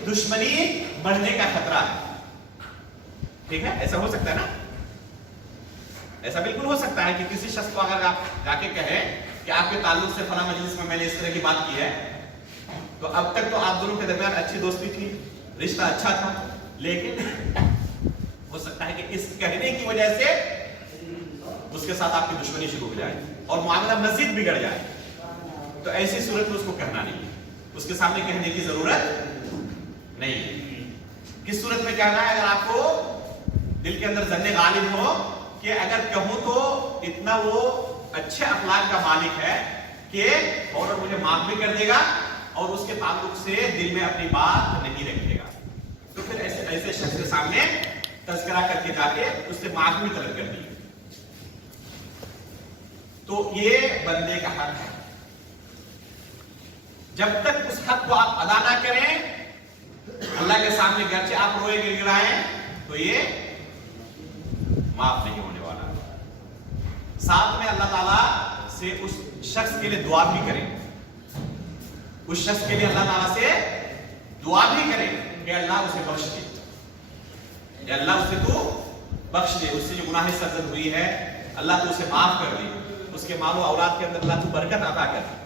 دشمنی بڑھنے کا خطرہ ہے. ٹھیک ہے، ایسا ہو سکتا ہے نا؟ ایسا بالکل ہو سکتا ہے کہ کسی شخص کو اگر آپ جا کے کہیں کہ آپ کے تعلق سے فلاں مجلس میں میں نے اس طرح کی بات کی ہے، تو اب تک تو آپ دونوں کے درمیان اچھی دوستی تھی، رشتہ اچھا تھا، لیکن ہو سکتا ہے کہ اس کہنے کی وجہ سے اس کے ساتھ آپ کی دشمنی شروع ہو جائے اور معاملہ مزید بگڑ جائے. تو ایسی صورت میں اس کو کہنا نہیں ہے، اس کے سامنے کہنے کی ضرورت نہیں ہے. کس صورت میں کہنا ہے؟ اگر آپ کو دل کے اندر ظن غالب ہو کہ اگر کہوں تو اتنا وہ اچھے اخلاق کا مالک ہے کہ فوراً مجھے معاف بھی کر دے گا اور اس کے تعلق سے دل میں اپنی بات نہیں رکھے گا، تو پھر ایسے شخص کے سامنے تذکرہ کر کے جا کے اس سے معافی طلب کر دی۔ تو یہ بندے کا حق ہے، جب تک اس حق کو آپ ادا نہ کریں اللہ کے سامنے، گرچہ آپ روئے گڑگڑائیں تو یہ معاف نہیں ہونے والا۔ ساتھ میں اللہ تعالیٰ سے اس شخص کے لیے دعا بھی کریں، اس شخص کے لیے اللہ تعالیٰ سے دعا بھی کریں کہ اللہ اسے بخش دے، کہ اللہ اسے تو بخش دے، اس سے جو گناہ سرزد ہوئی ہے اللہ تو اسے معاف کر دے، اس کے مال و اولاد کے اندر اللہ تو برکت عطا کر دے۔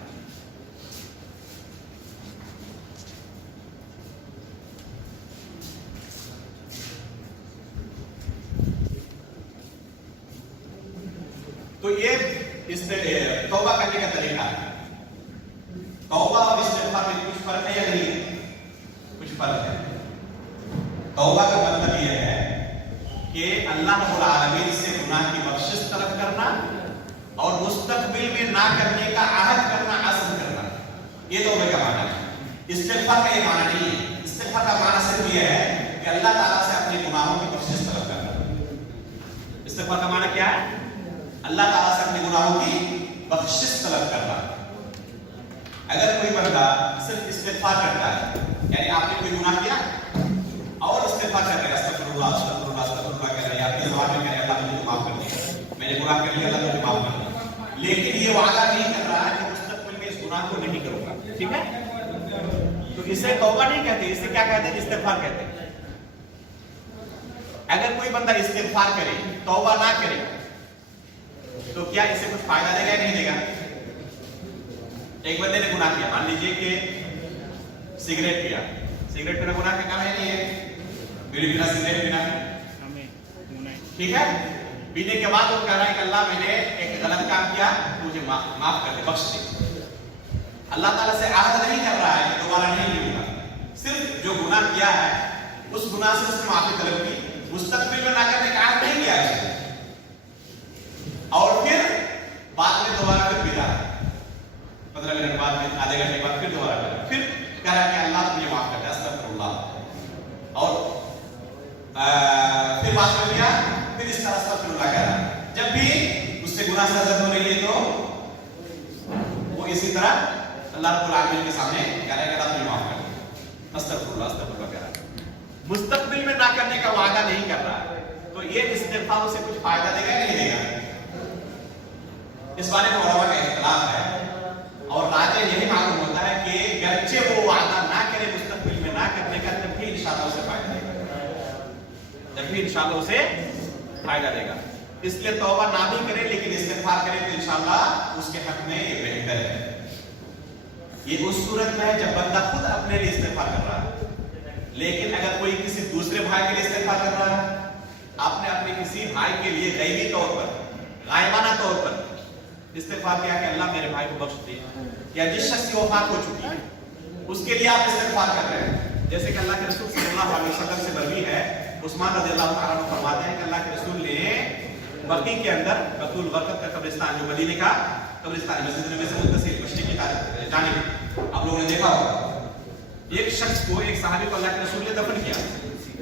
تو یہ اس سے توبہ کرنے کا طریقہ ہے۔ توبہ اور استغفار میں کچھ فرق ہے یا نہیں؟ کچھ فرق ہے۔ توبہ کا مطلب یہ ہے کہ اللہ رب العالمین سے گناہ کی بخشش طلب کرنا اور مستقبل میں نہ کرنے کا عہد کرنا، عزم کرنا، یہ توبہ کا معنی ہے۔ استغفار کا یہ معنی نہیں ہے۔ استغفار کا معنی صرف یہ ہے کہ اللہ تعالیٰ سے اپنے گناہوں کی بخشش طلب کرنا۔ استغفار کا معنی کیا ہے؟ اللہ تعالیٰ سے اپنے گناہوں کی بخشش طلب کرنا۔ اگر کوئی بندہ صرف استغفار کرتا ہے، یعنی آپ نے کوئی گناہ کیا اور استغفار کر رہے ہیں، استغفر اللہ استغفر اللہ استغفر اللہ کہہ رہے ہیں، اپنی زبان میں کہہ رہے ہیں اللہ مجھے معاف کر دیا، میں نے گناہ کر لیا اللہ مجھے معاف کر دیا، لیکن یہ وعدہ نہیں کر رہا ہے کہ مستقبل میں اس گناہ کو نہیں کروں گا، ٹھیک ہے؟ تو اسے توبہ نہیں کہتے، اسے کیا کہتے ہیں؟ استغفار کہتے ہیں۔ اگر کوئی بندہ استغفار کرے، توبہ نہ کرے، تو کیا اسے کچھ فائدہ دے گا یا نہیں دے گا؟ ایک بندے نے گناہ کیا، مان لیجئے کہ سگریٹ پیا، سگریٹ پینا گناہ کا کام ہے نہیں ہے، بیڑی پینا، سگریٹ پینا، ٹھیک ہے؟ پینے کے بعد وہ کہہ رہا ہے کہ اللہ میں نے ایک غلط کام کیا، مجھے معاف کر دے، بخش دے۔ اللہ تعالیٰ سے عہد نہیں کر رہا ہے کہ دوبارہ نہیں لوں گا، صرف جو گناہ کیا ہے اس گناہ سے اس نے معافی طلب کی، مستقبل میں نہ کرنے کا عہد نہیں کیا ہے، اور پھر بعد میں دوبارہ پھر پیدا 15 منٹ بعد میں، آدھے گھنٹے بعد پھر دوبارہ پیدا، پھر کہہ رہا کہ اللہ مجھے معاف کر دے، استغفر اللہ، اور پھر بعد میں پیا، پھر اس طرح استغفر اللہ کہہ رہا۔ جب بھی اس سے گناہ سرزد ہو رہی ہے تو وہ اسی طرح اللہ رب العالمین کے سامنے کہہ رہا ہے کہ اللہ مجھے معاف کر دے، استغفر اللہ کہہ رہا ہے، مستقبل میں نہ کرنے کا وعدہ نہیں کر رہا۔ تو یہ استغفار سے کچھ فائدہ دے گا یا نہیں دے گا؟ اس بارے میں علماء کا اختلاف ہے، اور راجح یہی معلوم ہوتا ہے کہ گرچہ وہ وعدہ نہ کرے مستقبل میں نہ کرنے کا، تب بھی انشاءاللہ اسے فائدہ دے گا، تب بھی انشاءاللہ اسے فائدہ دے گا۔ اس لیے توبہ نہ بھی کرے لیکن استغفار کرے تو انشاءاللہ اس کے حق میں یہ بہتر ہے۔ یہ اس صورت میں ہے جب بندہ خود اپنے لیے استغفار کر رہا ہے، لیکن اگر کوئی کسی دوسرے بھائی کے لیے استغفار کر رہا ہے، آپ نے اپنے کسی بھائی کے لیے غیبی طور پر، غائبانہ طور پر استغفار کیا کہ اللہ میرے بھائی کو بخش دے، یا جس شخص کی وفات ہو چکی ہے اس کے لیے آپ استغفار کر رہے ہیں، جیسے کہ اللہ کے رسول صلی اللہ علیہ وسلم سے مروی ہے، عثمان رضی اللہ تعالیٰ عنہ فرماتے ہیں کہ اللہ کے رسول نے بقیع کے اندر بقیع الغرقد کا قبرستان، جو مدینے کا قبرستان، مسجد نبوی سے متصل مشرقی جانب، آپ لوگوں نے دیکھا ہوگا، ایک شخص کو، ایک صحابی کو اللہ کے رسول نے دفن کیا۔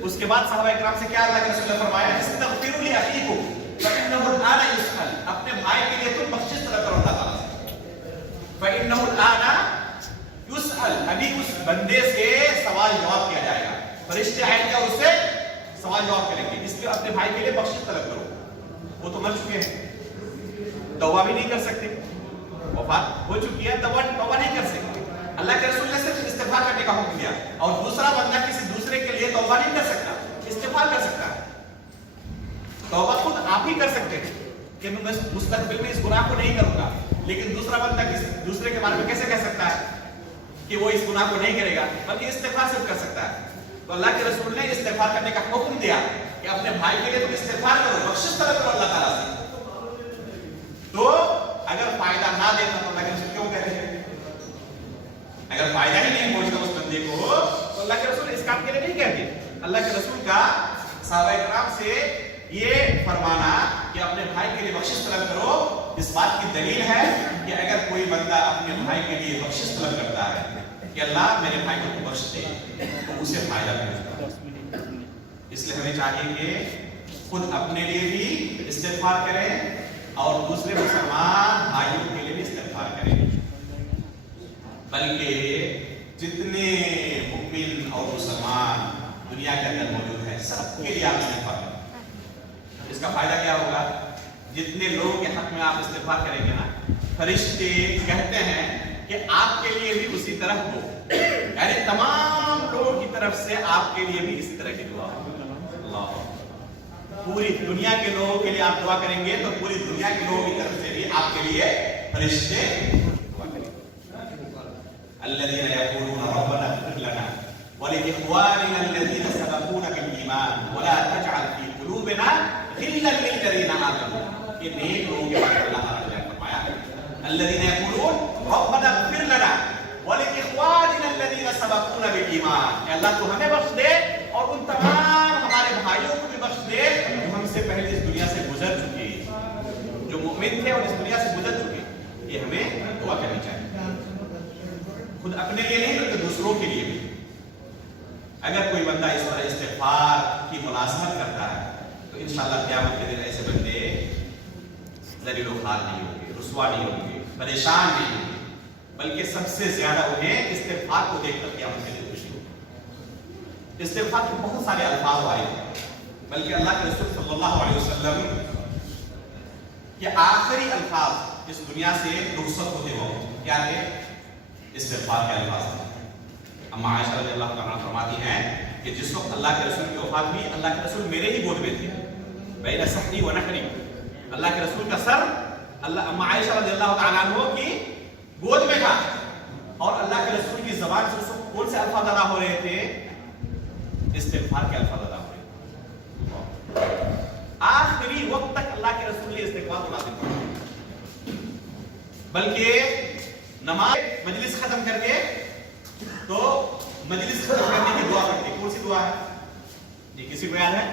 اس کے بعد صحابہ اکرام سے کیا اللہ کے رسول نے فرمایا؟ استغفروا لأخیکم فإنه الآن يسأل، اپنے بھائی کے لیے تم بخشش طلب کرو اللہ تعالیٰ سے، فإنه الآن يسأل، ابھی اس بندے سے سوال جواب کیا جائے گا، فرشتے آئیں گے اور اس سے سوال جواب کریں گے، اس لیے اپنے بھائی کے لیے بخشش طلب کرو۔ وہ تو مر چکے ہیں، توبہ بھی نہیں کر سکتے، وفات ہو چکی ہے، توبہ نہیں کر سکتے، اللہ کے رسول نے صرف استغفار کرنے کا حکم دیا، اور دوسرا بندہ کسی دوسرے کے لیے توبہ نہیں کر سکتا، استغفار کر سکتا ہے۔ توبہ خود آپ ہی کر سکتے ہیں کہ میں مستقبل میں اس گناہ کو نہیں کروں گا، لیکن دوسرا بندہ کسی دوسرے کے بارے میں کیسے کہہ سکتا ہے کہ وہ اس گناہ کو نہیں کرے گا؟ بلکہ استغفار صرف کر سکتا ہے۔ تو اللہ کے رسول نے استغفار کرنے کا حکم دیا کہ اپنے بھائی کے لیے تم استغفار کرو، بخشش طلب کرو اللہ تعالیٰ سے۔ تو اگر فائدہ نہ دیتا تو اللہ کے رسول کیوں کہہ رہے ہیں؟ اگر فائدہ ہی نہیں پہنچتا اس بندے کو تو اللہ کے رسول اس کام کے لیے نہیں کہتے۔ اللہ کے رسول کا صحابہ کرام سے یہ فرمانا کہ اپنے بھائی کے لیے بخشش طلب کرو اس بات کی دلیل ہے کہ اگر کوئی بندہ اپنے بھائی کے لیے بخشش طلب کرتا ہے کہ اللہ میرے بھائی کو بخش دے تو اسے فائدہ ملتا ہے. اس لیے ہمیں چاہیے کہ خود اپنے لیے بھی استغفار کریں اور دوسرے مسلمان بھائیوں کے لیے بھی استغفار کریں. بلکہ جتنے مؤمن اور مسلمان دنیا کے اندر موجود ہیں سب کے لیے آپ استغفار کریں. اس کا فائدہ کیا ہوگا؟ جتنے لوگوں کے حق میں آپ استغفار کریں گے نا فرشتے کہتے ہیں کہ آپ کے لیے بھی اسی طرح ہو، یعنی تمام لوگوں کی طرف سے آپ کے لیے بھی اسی طرح کی دعا ہو. اللہ پوری دنیا کے لوگوں کے لیے آپ دعا کریں گے تو پوری دنیا کے لوگوں کی طرف سے بھی آپ کے لیے فرشتے دعا کریں گے. الذين يقولون ربنا اغفر لنا ولإخواننا الذين سبقونا بالإيمان ولا تجعل في قلوبنا غلا للذين آمنوا. یہ نیک لوگوں کے بارے میں اللہ تعالیٰ نے فرمایا الذين يقولون ربنا اغفر لنا ولإخواننا الذين سبقونا بالإيمان. کہ اللہ تو ہمیں بخش دے اور ان تمام ہمارے بھائیوں کو بھی بخش دے جو ہم سے پہلے اس دنیا سے گزر چکے، جو مومن تھے اور اس دنیا سے گزر چکے. یہ ہمیں دعا کرنی چاہیے خود اپنے لیے نہیں بلکہ دوسروں کے لیے بھی. اگر کوئی بندہ اس طرح استغفار کی ملازمت کرتا ہے تو انشاءاللہ قیامت کے دن ایسے بندے ذلیل و خوار نہیں ہوں گے، رسوا نہیں ہوں گے، پریشان نہیں ہوں گے، بلکہ سب سے زیادہ انہیں استغفار کو دیکھ کر قیامت کے دن خوشی ہوگی. استغفار کے بہت سارے الفاظ آئے ہیں، بلکہ اللہ کے رسول صلی اللہ علیہ وسلم کے آخری الفاظ اس دنیا سے رخصت ہوتے وقت کیا تھے؟ استغفار کے الفاظ ہیں. اما عائشہ رضی اللہ عنہا فرماتی ہیں کہ جس وقت اللہ کے رسول کی وفات ہوئی اللہ کے رسول میرے ہی گود میں تھے، بین صحری و نحری. اللہ کے رسول کا سر اما عائشہ رضی اللہ تعالیٰ عنہ کی گود میں تھا اور اللہ کے رسول کی زبان سے اس وقت کون سے الفاظ ادا ہو رہے تھے؟ استغفار کے الفاظ ادا ہو رہے تھے. آخری وقت تک اللہ کے رسول نے استغفار کو لازم کیا، بلکہ نماز مجلس ختم کر کے تو مجلس ختم کرنے کی دعا کرتے. کون سی دعا ہے جی؟ کسی کو یاد ہے؟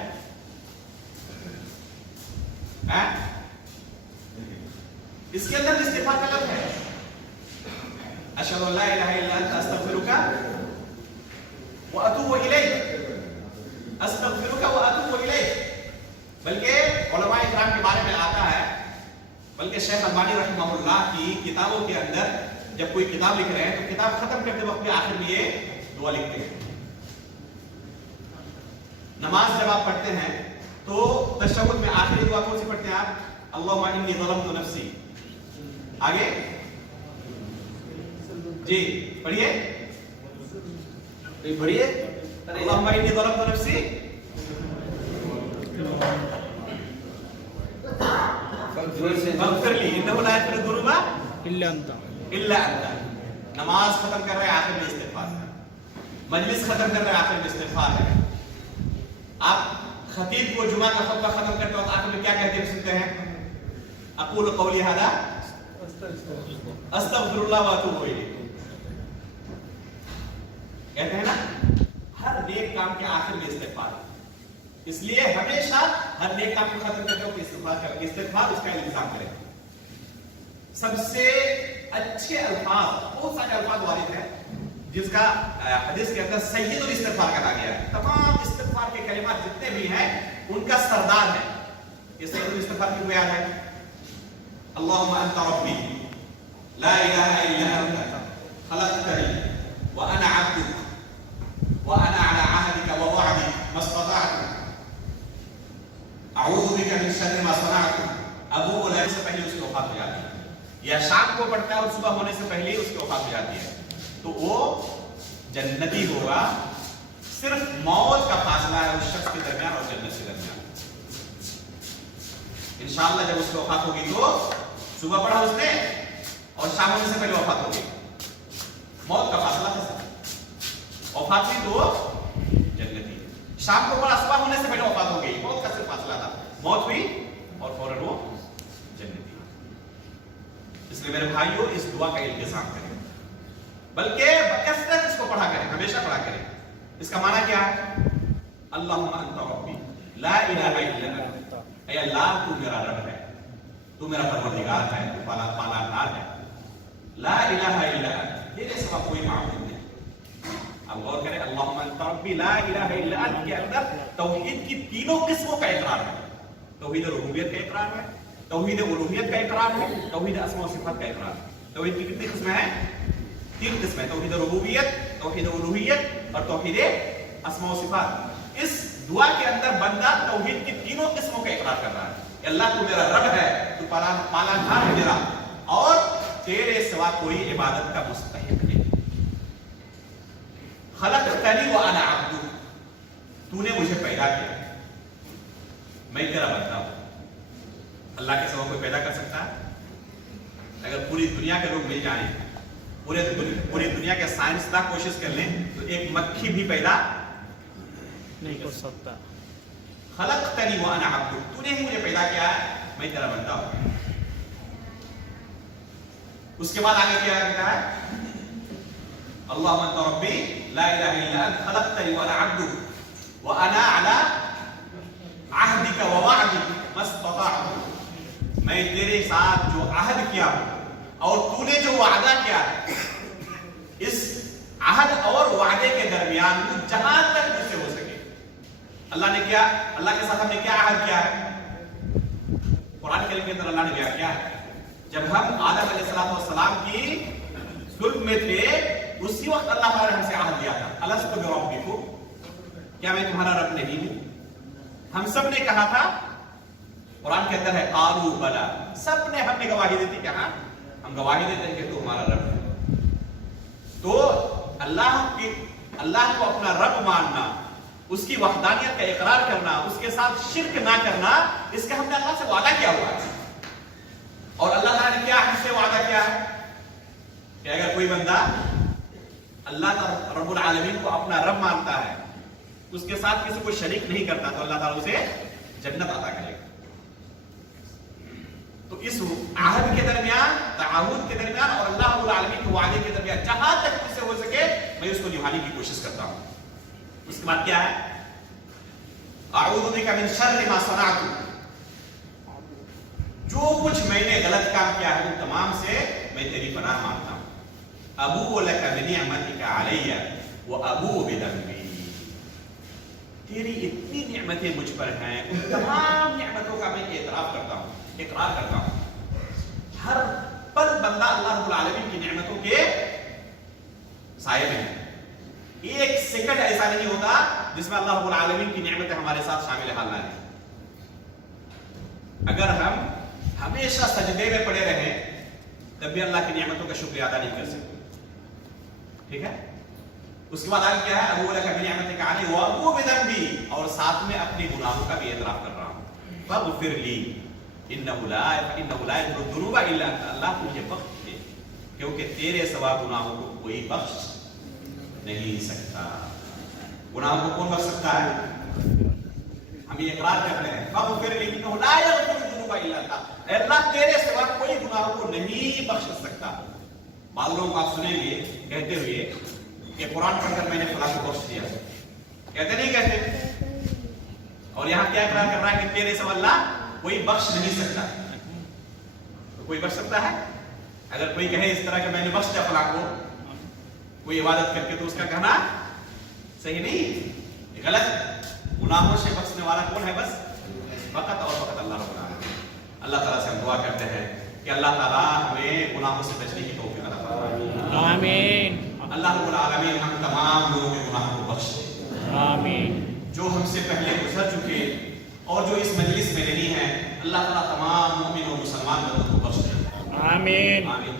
اس کے اندر استغفار کا لفظ ہے اشہد ان لا الہ الا انت استغفرک واتوب الیک، استغفرک واتوب الیک. بلکہ علماء اکرام کے بارے میں آتا ہے، بلکہ شیخ البانی رحمہ اللہ کی کتابوں کے اندر جب کوئی کتاب لکھ رہے ہیں تو کتاب ختم کرتے وقت بھی آخر میں یہ دعا لکھتے ہیں. نماز جب آپ پڑھتے ہیں تو تشہد میں آخری دعا کون سی پڑھتے ہیں آپ؟ اللہم انی ظلمت نفسی. آگے جی پڑھیے پڑھیے اللہم انی ظلمت نفسی فاغفر لی انہ لا یغفر الذنوب الا انت. نماز ختم کر رہے ہیں آخر میں استغفار ہے، مجلس ختم کر رہے ہیں آخر میں استغفار ہے. آپ خطیب کو جمعہ کا خطبہ ختم کرتے وقت آخر میں کیا کہتے ہیں سنتے ہیں؟ اقول قولی ھذا استغفر اللہ واتوب الیہ. کہتے ہیں نا ہر نیک کام کے آخر میں استغفار ہے. اس لیے ہمیشہ ہر نیک کام کو ختم کرتے وقت استغفار کریں، استغفار اس کا التزام کریں. سب سے اچھے الفاظ، بہت سارے الفاظ وارد ہیں جس کا حدیث کے اندر سید الاستغفار کہا گیا ہے. تمام استغفار کے کلمات جتنے بھی ہیں ان کا سردار ہے. یہ سید الاستغفار کی بیان ہے اللہم انت ربی لا الہ الا انت خلقتنی وانا عبدک وانا علی عہدک ووعدک ما استطعت اعوذ بک من شر ما صنعت ابوء لک. سے پہلے اس کی وفات ہو جاتی ہے یا شام کو پڑھتا ہے اور صبح ہونے سے پہلے اس کی وفات ہو جاتی ہے تو وہ جنتی ہوگا. صرف موت کا فاصلہ ہے اس شخص کے درمیان اور جنت کے درمیان. انشاءاللہ جب اس کی وفات ہوگی تو صبح پڑھا اس نے اور شام ہونے سے پہلے وفات ہوگی. موت کا فاصلہ تھا، وفات ہوئی تو جنتی. شام کو پڑھا صبح ہونے سے پہلے وفات ہو گئی، موت کا صرف فاصلہ تھا. موت ہوئی اور فوراً وہ جنتی. اس لیے میرے بھائیوں اس دعا کا التزام کریں، بلکہ بکثرت اس کو پڑھا کریں، ہمیشہ پڑھا کریں. اس کا معنی کیا ہے؟ اللہم انت ربی لا الہ الا انت اے اللہ تو میرا رب ہے، تو میرا پروردگار ہے، تو پالانہار ہے، لا الہ الا انت، تیرے سوا کوئی معبود نہیں۔ اب غور کریں، اللہم انت ربی لا الہ الا انت کے اندر توحید کی تینوں قسموں کا اقرار ہے۔ توحید ربوبیت کا اقرار ہے، توحید الوہیت کا اقرار ہے، توحید اسماء و صفات کا اقرار ہے۔ توحید کی کتنی قسمیں ہیں؟ 3 قسمیں، توحید ربوبیت، توحید الوہیت اور توحید اسماء و صفات۔ اس دعا کے اندر بندہ توحید کی تینوں قسموں کا اقرار کر رہا ہے کہ اللہ تو میرا رب ہے، تو پالانہار ہے میرا، اور تیرے سوا کوئی عبادت کا مستحق نہیں۔ خلقتنی وانا عبدک، تو نے مجھے پیدا کیا، میں تیرا بندہ ہوں۔ اللہ کے سوا کوئی پیدا کر سکتا ہے؟ اگر پوری دنیا کے لوگ مل جائیں، پوری دنیا کے سائنسداں کوشش کر لیں تو ایک مکھی بھی پیدا نہیں کر سکتا۔ خلقتنی وانا عبدک، تو نے ہی مجھے پیدا کیا ہے، میں تیرا بندہ ہوں۔ اس کے بعد آگے کیا کہتا ہے؟ اللہم انت ربی لا الہ الا انت خلقتنی وانا عبدک وانا علی عہدک ووعدک ما استطعت، میں تیرے ساتھ جو عہد کیا اور تو نے جو وعدہ کیا ہے، اس عہد اور وعدے کے درمیان جہاں تک مجھ سے ہو سکے۔ اللہ نے کیا، اللہ کے ساتھ ہم نے کیا عہد کیا ہے؟ قرآن کریم کے اندر اللہ نے کیا ہے؟ جب ہم آدم علیہ السلام کی صلب میں تھے، اسی وقت اللہ تعالیٰ نے ہم سے عہد لیا تھا، الست بربکم، کیا میں تمہارا رب نہیں ہوں؟ ہم سب نے کہا تھا، قرآن کے اندر ہے قالوا بلا، سب نے ہم نے گواہی دی تھی کہ ہاں ہم گواہی دیتے ہیں کہ تو ہمارا رب ہے۔ تو اللہ کو اپنا رب ماننا، اس کی وحدانیت کا اقرار کرنا، اس کے ساتھ شرک نہ کرنا، اس کا ہم نے اللہ سے وعدہ کیا ہوا ہے۔ اور اللہ تعالیٰ نے کیا ہم سے وعدہ کیا ہے کہ اگر کوئی بندہ اللہ رب العالمین کو اپنا رب مانتا ہے، اس کے ساتھ کسی کو شریک نہیں کرتا، تو اللہ تعالیٰ اسے جنت عطا کرے گا۔ تو اس عہد کے درمیان، تعاہد کے درمیان اور اللہ رب العالمین کے وعدے کے درمیان جہاں تک مجھ سے ہو سکے میں اس کو نبھانے کی کوشش کرتا ہوں۔ اس کے بعد کیا ہے؟ اعوذ بک من شر ما صنعت، جو کچھ میں نے غلط کام کیا ہے ان تمام سے میں تیری پناہ مانگتا ہوں۔ ابوء لک بنعمتک علی وابوء بذنبی، تیری اتنی نعمتیں مجھ پر ہیں، ان تمام نعمتوں کا میں اعتراف کرتا ہوں، اقرار کرتا ہوں۔ ہر پل بندہ اللہ رب العالمین کی نعمتوں کے سائے میں ہے۔ ایک سیکنڈ ایسا نہیں ہوتا جس میں اللہ رب العالمین کی نعمتیں ہمارے ساتھ شامل حال نہ رہیں۔ اگر ہم ہمیشہ سجدے میں پڑے رہیں تب بھی اللہ کی نعمتوں کا شکریہ ادا نہیں کر سکتے، ٹھیک ہے؟ اس کے بعد آگے کیا ہے؟ ابوء لک بنعمتک علی وابوء بذنبی، اور ساتھ میں اپنے گناہوں کا بھی اعتراف کر رہا ہوں۔ فاغفر لی انہ لا یغفر الذنوب الا انت، اللہ مجھے بخش دے کیونکہ تیرے سوا گناہوں کو کوئی بخش نہیں سکتا۔ گناہوں کو کون بخش سکتا ہے؟ ہم یہ اقرار کرتے ہیں، فاغفر لی انہ لا یغفر الذنوب الا انت، اے اللہ تیرے سوا کوئی گناہوں کو نہیں بخش سکتا۔ بعض لوگوں کو آپ سنیں گے کہتے ہوئے کہ قرآن پڑھ کر میں نے فلاں کو بخش دیا، کہتے نہیں کہتے؟ اور یہاں کیا اقرار کر رہا ہے کہ تیرے سوا اللہ کوئی بخش نہیں سکتا۔ تو کوئی بخش سکتا ہے؟ اگر کوئی کہے اس طرح کہ میں نے بخش دیا فلاں کو کوئی عبادت کر کے، تو اس کا کہنا صحیح نہیں، یہ غلط ہے۔ گناہوں سے بخشنے والا کون ہے؟ بس فقط اور فقط اللہ رب العالمین۔ اللہ تعالیٰ سے ہم دعا کرتے ہیں کہ اللہ تعالیٰ ہمیں گناہوں سے بچنے کی توفیق عطا فرمائے۔ آمین۔ اللہ رب العالمین ہم تمام لوگوں کے گناہوں کو بخش دے۔ آمین۔ جو ہم سے پہلے گزر چکے اور جو اس مجلس میں نہیں ہیں، اللہ تعالیٰ تمام مومن اور مسلمان لوگوں کو بخش دے۔ آمین۔ آمین۔